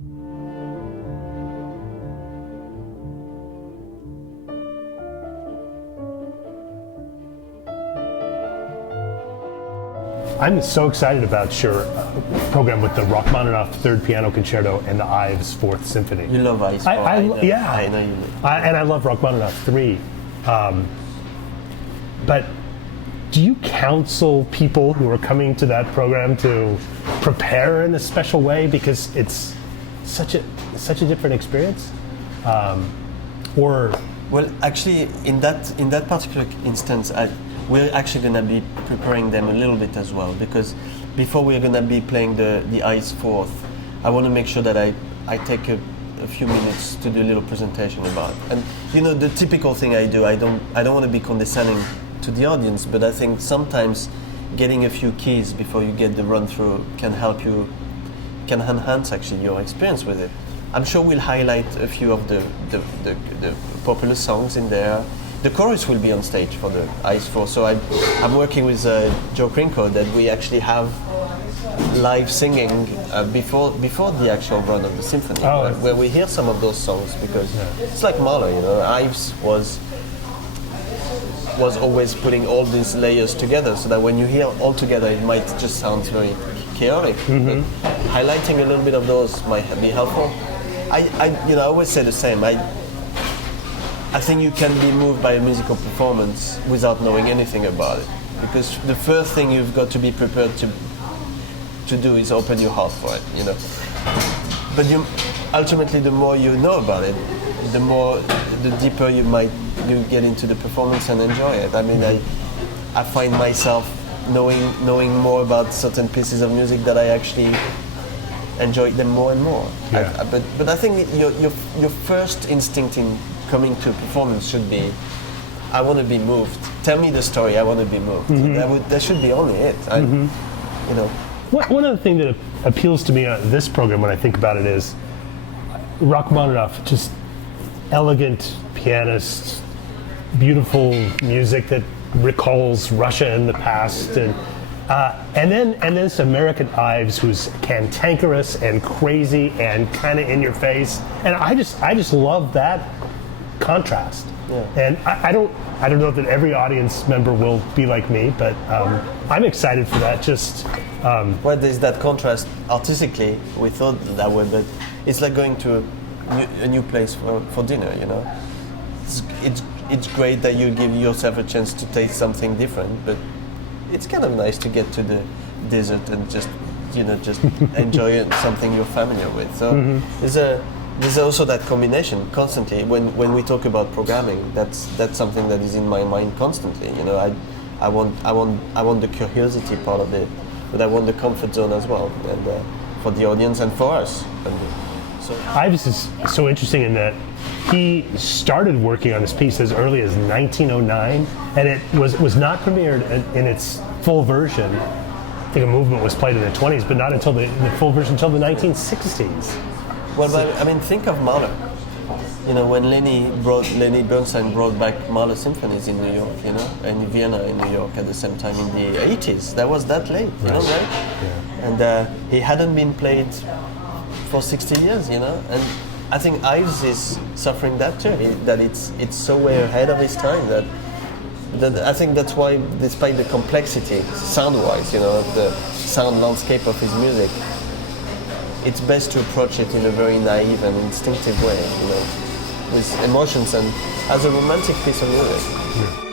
I'm so excited about your program with the Rachmaninov Third Piano Concerto and the Ives Fourth Symphony. You love Ives Fourth. I know you do. And I love Rachmaninoff 3. But do you counsel people who are coming to that program to prepare in a special way because it's such a different experience? Well, actually, in that particular instance, we're actually going to be preparing them a little bit as well, because before we're going to be playing the Ives Fourth, I want to make sure that I take a few minutes to do a little presentation about it. And the typical thing I do, I don't want to be condescending to the audience, but I think sometimes getting a few keys before you get the run through can enhance actually your experience with it. I'm sure we'll highlight a few of the popular songs in there. The chorus will be on stage for the Ives Fourth, so I'm working with Joe Krinko that we actually have live singing before the actual run of the symphony, where we hear some of those songs, because it's like Mahler, Ives was always putting all these layers together, so that when you hear all together it might just sound very chaotic. But highlighting a little bit of those might be helpful. I always say the same. I think you can be moved by a musical performance without knowing anything about it, because the first thing you've got to be prepared to do is open your heart for it, But ultimately, the more you know about it, the deeper you get into the performance and enjoy it. I mean, I find myself knowing more about certain pieces of music that I actually enjoy them more and more. Yeah. But I think your first instinct in coming to a performance should be, I want to be moved. Tell me the story, I want to be moved. That should be only it. One of the things that appeals to me on this program when I think about it is Rachmaninoff, just elegant pianist, beautiful music that recalls Russia in the past, and then this American Ives who's cantankerous and crazy and kind of in your face, and I just love that contrast. Yeah. And I don't know that every audience member will be like me, but I'm excited for that. Well, there's that contrast artistically. We thought that way, but it's like going to a new place for dinner. It's great that you give yourself a chance to taste something different, but it's kind of nice to get to the desert and just enjoy something you're familiar with. So there's also that combination constantly. When we talk about programming, that's something that is in my mind constantly. I want the curiosity part of it, but I want the comfort zone as well, and for the audience and for us. So Ives is so interesting in that he started working on this piece as early as 1909, and it was not premiered in its full version. I think a movement was played in the 20s, but not until the full version until the 1960s. Well, but, I mean, think of Mahler. When Lenny Bernstein brought back Mahler symphonies in New York, and Vienna in New York at the same time in the 80s. That was that late, right? Yeah. And he hadn't been played for 60 years, and I think Ives is suffering that too. That it's so way ahead of his time that I think that's why, despite the complexity, sound-wise, of the sound landscape of his music, it's best to approach it in a very naive and instinctive way, with emotions and as a romantic piece of music. Yeah.